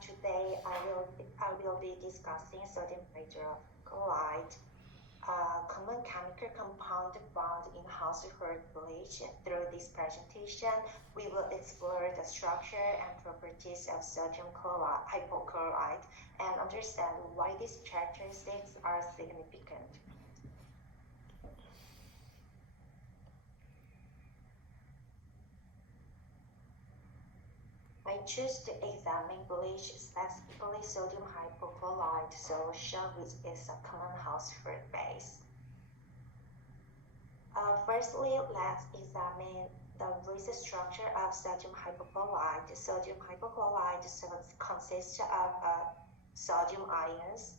Today I will be discussing sodium hydrochloride, a common chemical compound found in household bleach. Through this presentation, we will explore the structure and properties of sodium hypochlorite and understand why these characteristics are significant. I choose to examine bleach, specifically sodium hypochlorite solution, which is a common household base. Firstly, let's examine the basic structure of sodium hypochlorite. Sodium hypochlorite consists of sodium ions,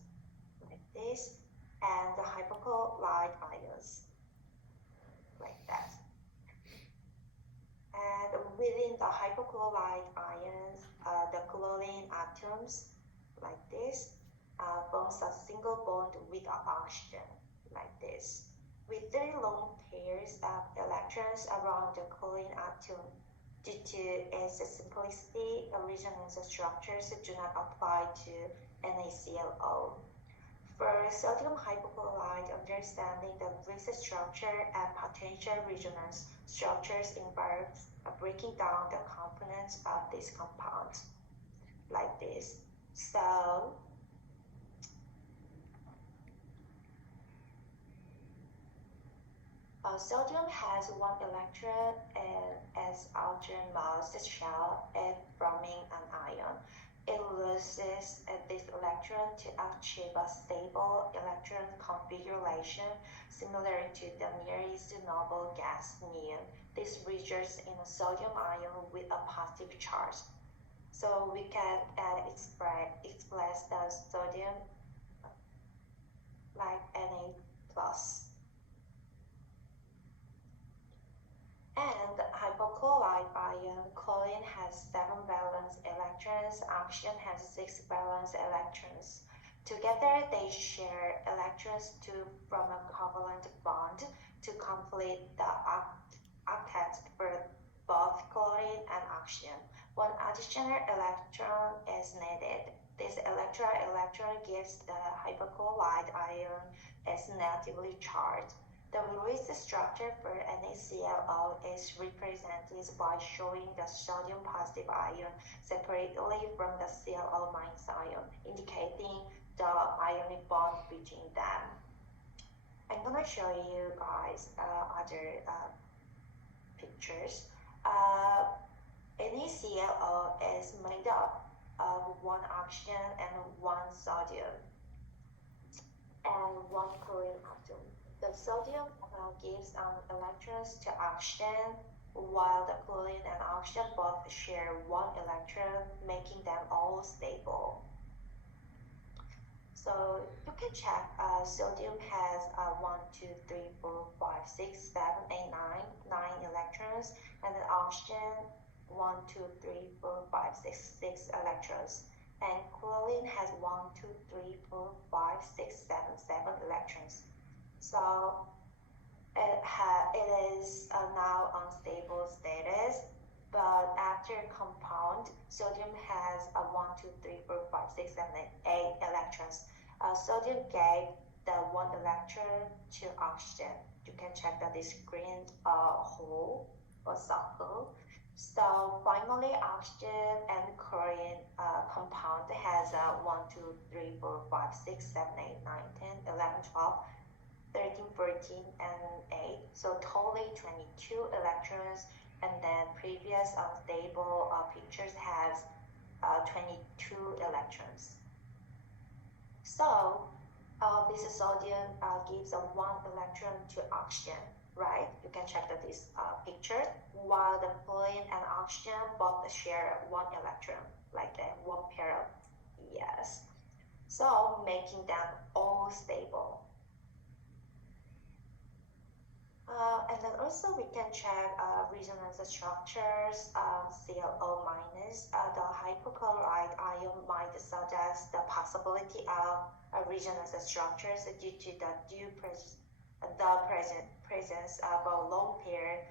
like this, and the hypochlorite ions, like that. And within the hypochlorite ions, the chlorine atoms, like this, forms a single bond with oxygen, like this, with three long pairs of electrons around the chlorine atom. Due to its simplicity, resonance structures do not apply to NaClO. For sodium hypochlorite, understanding the basic structure and potential resonance structures involves breaking down the components of this compound, like this. So, sodium has one electron and its outermost shell and forming an ion. It loses this electron to achieve a stable electron configuration similar to the nearest noble gas neon. This results in a sodium ion with a positive charge. So we can express the sodium like Na plus. And hypochlorite ion, chlorine has 7 valence electrons, oxygen has 6 valence electrons. Together, they share electrons to form a covalent bond to complete the octet for both chlorine and oxygen. One additional electron is needed. This electron gives the hypochlorite ion as negatively charged. The Lewis structure for NaClO is represented by showing the sodium positive ion separately from the ClO minus ion, indicating the ionic bond between them. I'm gonna show you guys other pictures. NaClO is made up of 1 oxygen and 1 sodium and 1 chlorine atom. The sodium gives electrons to oxygen, while the chlorine and oxygen both share 1 electron, making them all stable. So you can check sodium has 1, 2, 3, 4, 5, 6, 7, 8, 9 electrons, and the oxygen 1, 2, 3, 4, 5, 6 electrons. And chlorine has 1, 2, 3, 4, 5, 6, 7 electrons. So it is now unstable status, but after compound, sodium has 1, 2, 3, 4, 5, 6, 7, 8 electrons. Sodium gave the 1 electron to oxygen. You can check that this green hole or circle. So finally, oxygen and chlorine compound has 1, 2, 3, 4, 5, 6, 7, 8, 9, 10, 11, 12, 13, 14, and 8. So totally 22 electrons, and then previous unstable pictures has 22 electrons. So this sodium gives 1 electron to oxygen, right? You can check that this picture, while the chlorine and oxygen both share 1 electron, like that, 1 pair. Yes. So making them all stable. And then also we can check resonance structures, ClO minus. The hypochlorite ion might suggest the possibility of resonance structures due to the presence of a lone pair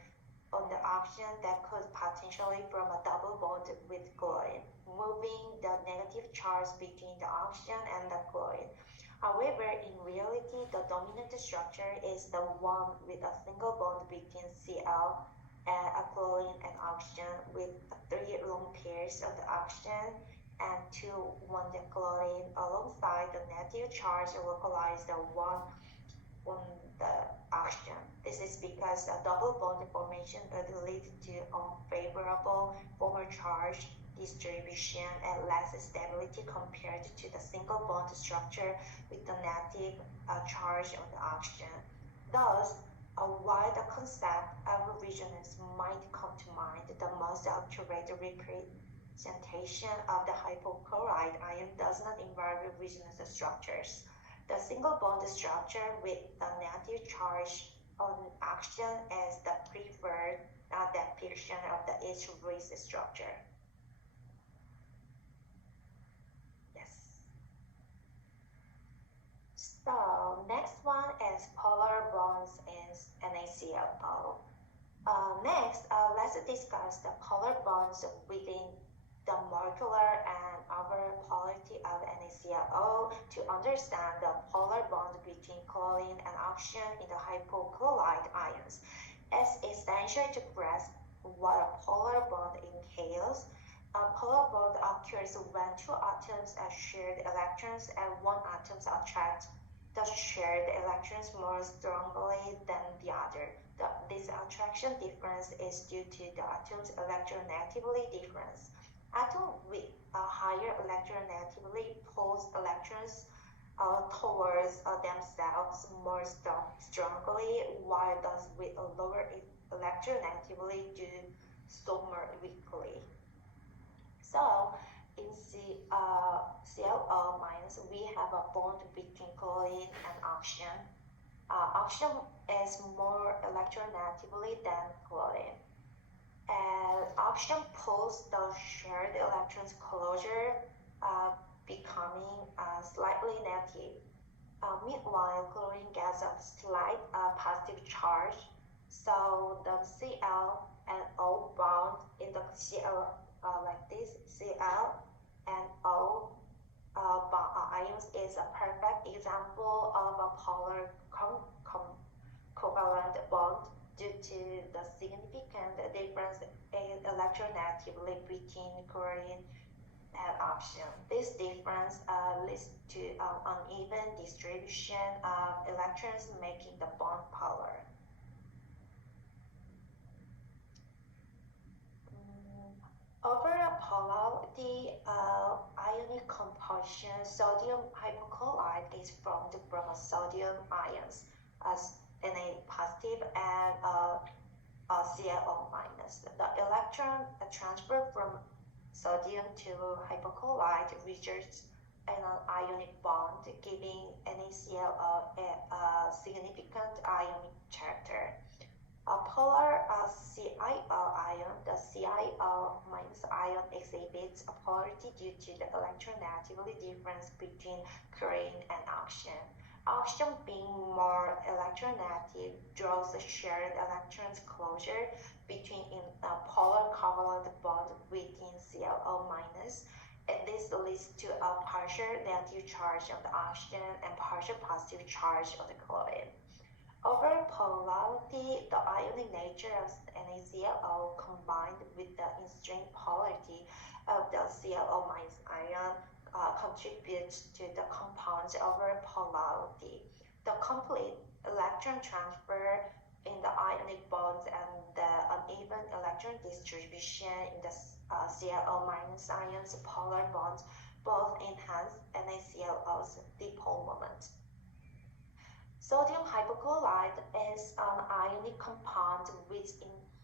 on the oxygen that could potentially form a double bond with chlorine, moving the negative charge between the oxygen and the chlorine. However, in reality, the dominant structure is the one with a single bond between Cl and a chlorine and oxygen with three lone pairs of the oxygen and two one the chlorine alongside the negative charge localized one on the oxygen. This is because a double bond formation would lead to unfavorable formal charge distribution and less stability compared to the single bond structure with the negative charge on the oxygen. Thus, while the concept of resonance might come to mind, the most accurate representation of the hypochlorite ion does not involve resonance structures. The single bond structure with the negative charge on oxygen is the preferred depiction of the H-Reis structure. Yes. So next one is polar bonds in NaClO. Next, let's discuss the polar bonds within the molecular and other polarity of NaClO to understand the polar bond between chlorine and oxygen in the hypochlorite ions. It's essential to grasp what a polar bond entails. A polar bond occurs when two atoms have shared electrons and one atom attracts the shared electrons more strongly than the other. This attraction difference is due to the atom's electronegativity difference. Atom with a higher electronegativity pulls electrons towards themselves more strongly, while those with a lower electronegativity do so more weakly. So in ClO minus, we have a bond between chlorine and oxygen. Oxygen is more electronegatively than chlorine. And oxygen pulls the shared electrons closer, becoming slightly negative. Meanwhile, chlorine gets a slight positive charge, so the Cl and O bond in the Cl like this, Cl and O ions is a perfect example of a polar covalent bond due to the significant difference in electronegativity between chlorine and oxygen. This difference leads to an uneven distribution of electrons, making the bond polar. Overall polarity ionic composition, sodium hypochlorite is formed from sodium ions as Na positive and ClO minus. The electron transfer from sodium to hypochlorite results in an ionic bond, giving NaClO a significant ionic character. A polar ClO ion, the ClO minus ion exhibits a polarity due to the electronegativity difference between chlorine and oxygen. Oxygen, being more electronegative, draws the shared electrons closer between in a polar covalent bond within ClO minus, and this leads to a partial negative charge on the oxygen and partial positive charge on the chlorine. Over polarity, the ionic nature of NaClO combined with the extreme polarity of the ClO minus ion contributes to the compound's over polarity. The complete electron transfer in the ionic bonds and the uneven electron distribution in the ClO minus ions polar bonds both enhance NaClO's dipole moment. Sodium hypochlorite is an ionic compound which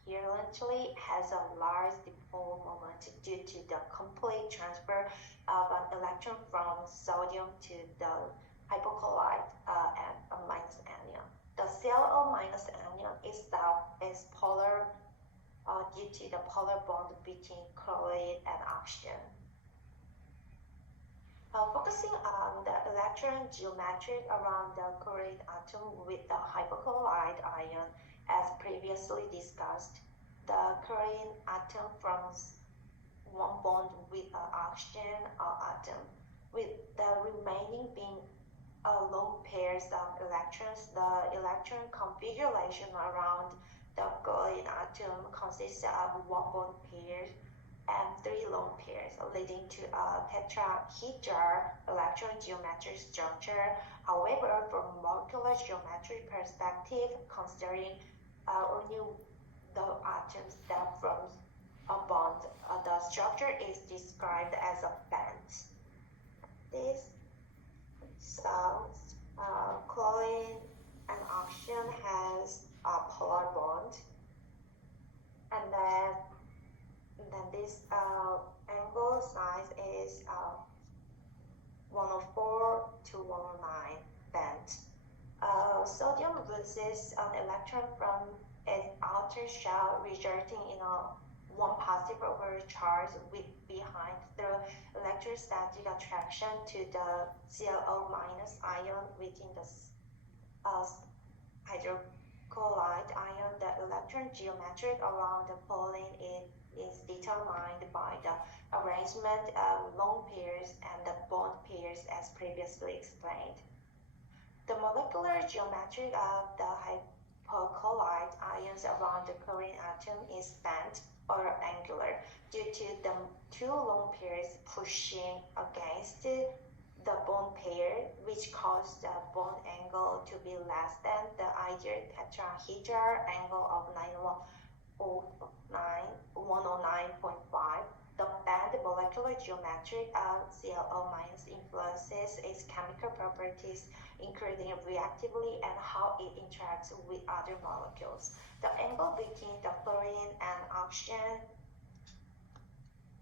inherently has a large dipole moment due to the complete transfer of an electron from sodium to the hypochlorite and minus anion. The ClO minus anion itself is polar due to the polar bond between chlorine and oxygen. Focusing on the electron geometry around the chlorine atom with the hypochlorite ion, as previously discussed, the chlorine atom forms one bond with an oxygen atom, with the remaining being lone pairs of electrons. The electron configuration around the chlorine atom consists of one bond pair and three lone pairs, leading to a tetrahedral electron geometric structure. However, from molecular geometry perspective, considering only the atoms that form a bond, the structure is described as a band. Chlorine and oxygen has a polar bond, and then this angle size is 104 to 109 band. Sodium loses an electron from its outer shell, resulting in a one positive overcharge behind the electrostatic attraction to the Cl minus ion within the hydrocolloid ion. The electron geometry around the pollen is determined by the arrangement of lone pairs and the bond pairs as previously explained. The molecular geometry of the hypocolloid ions around the chlorine atom is bent or angular due to the two lone pairs pushing against the bond pair, which causes the bond angle to be less than the ideal tetrahedral angle of 109.5. The band molecular geometry of Cl influences its chemical properties, including reactivity and how it interacts with other molecules. The angle between the chlorine and oxygen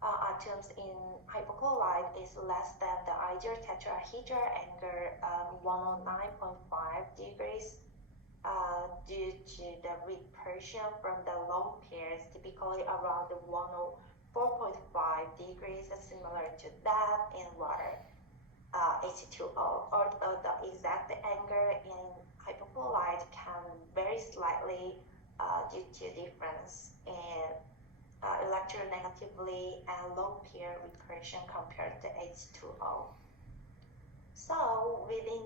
atoms in hypocolloid is less than the ideal tetrahedral angle of 109.5 degrees due to the repulsion from the lone pairs, typically around 104.5 degrees, similar to that in water. H2O, although the exact angle in hypocolloid can vary slightly due to difference in electronegativity and lone pair repulsion compared to H2O. So within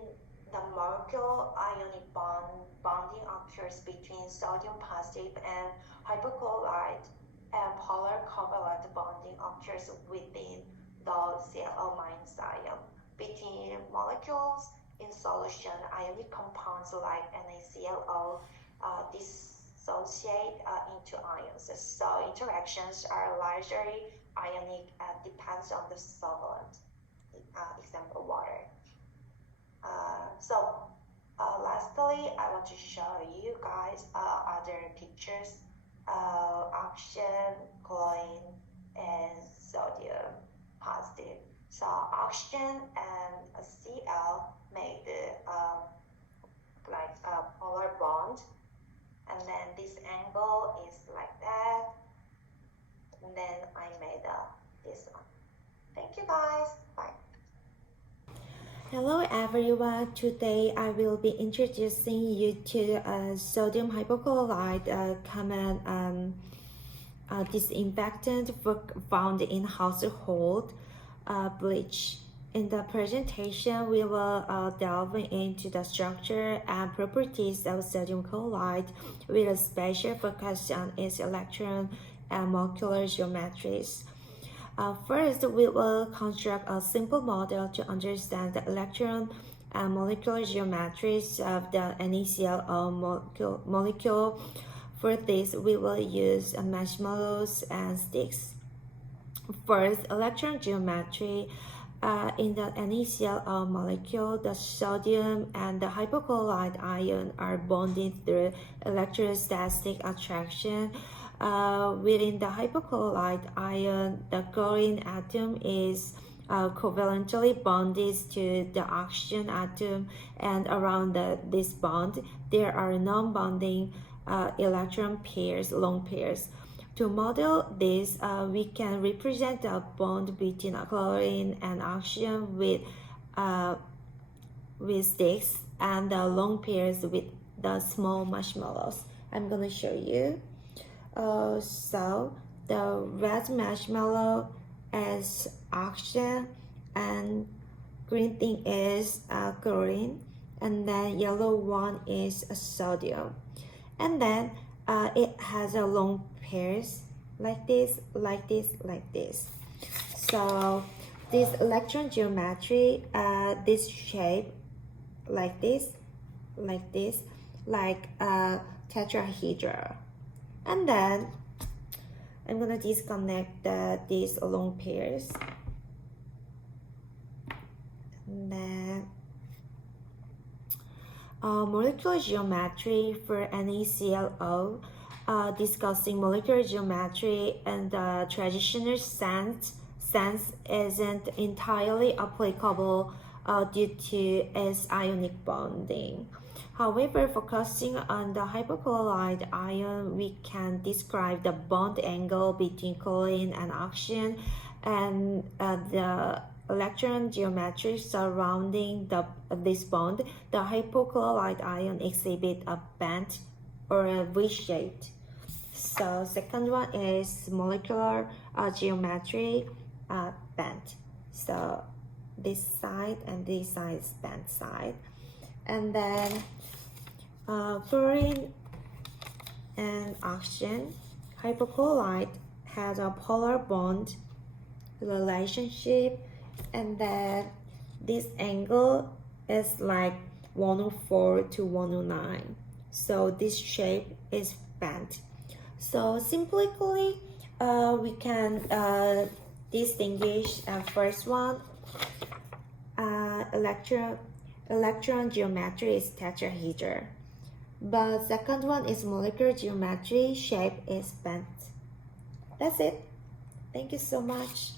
the molecule, ionic bonding occurs between sodium positive and hypocolloid, and polar covalent bonding occurs within the Cl minus ion. Between molecules in solution, ionic compounds like NaClO dissociate into ions. So interactions are largely ionic and depends on the solvent. Example, water. Lastly, I want to show you guys other pictures: oxygen, chlorine, and sodium positive. So oxygen and Cl made like a polar bond, and then this angle is like that, and then I made this one. Thank you guys. Bye. Hello everyone, today I will be introducing you to sodium hypochlorite, common disinfectant found in household bleach. In the presentation, we will delve into the structure and properties of sodium chloride with a special focus on its electron and molecular geometries. First, we will construct a simple model to understand the electron and molecular geometries of the NaClO molecule. For this, we will use marshmallows and sticks. First, electron geometry. In the NaClO molecule, the sodium and the hypochlorite ion are bonded through electrostatic attraction. Within the hypochlorite ion, the chlorine atom is covalently bonded to the oxygen atom, and around this bond, there are non-bonding electron pairs, lone pairs. To model this, we can represent the bond between chlorine and oxygen with sticks, and the lone pairs with the small marshmallows. I'm gonna show you. So The red marshmallow is oxygen, and green thing is chlorine, and then yellow one is sodium. And then it has a long pairs like this, like this, like this. So this electron geometry, this shape like this, like this, like a tetrahedra. And then I'm gonna disconnect these long pairs. And then molecular geometry for NaClO, discussing molecular geometry in the traditional sense isn't entirely applicable due to its ionic bonding. However, focusing on the hypochlorite ion, we can describe the bond angle between chlorine and oxygen, and the electron geometry surrounding this bond. The hypochlorite ion exhibit a bent or a V-shaped. So second one is molecular geometry bent. So this side and this side is bent side. And then chlorine and oxygen, hypochlorite has a polar bond relationship, and then this angle is like 104 to 109. So this shape is bent. So simply we can distinguish first one, electron geometry is tetrahedral, but second one is molecular geometry, shape is bent. That's it. Thank you so much.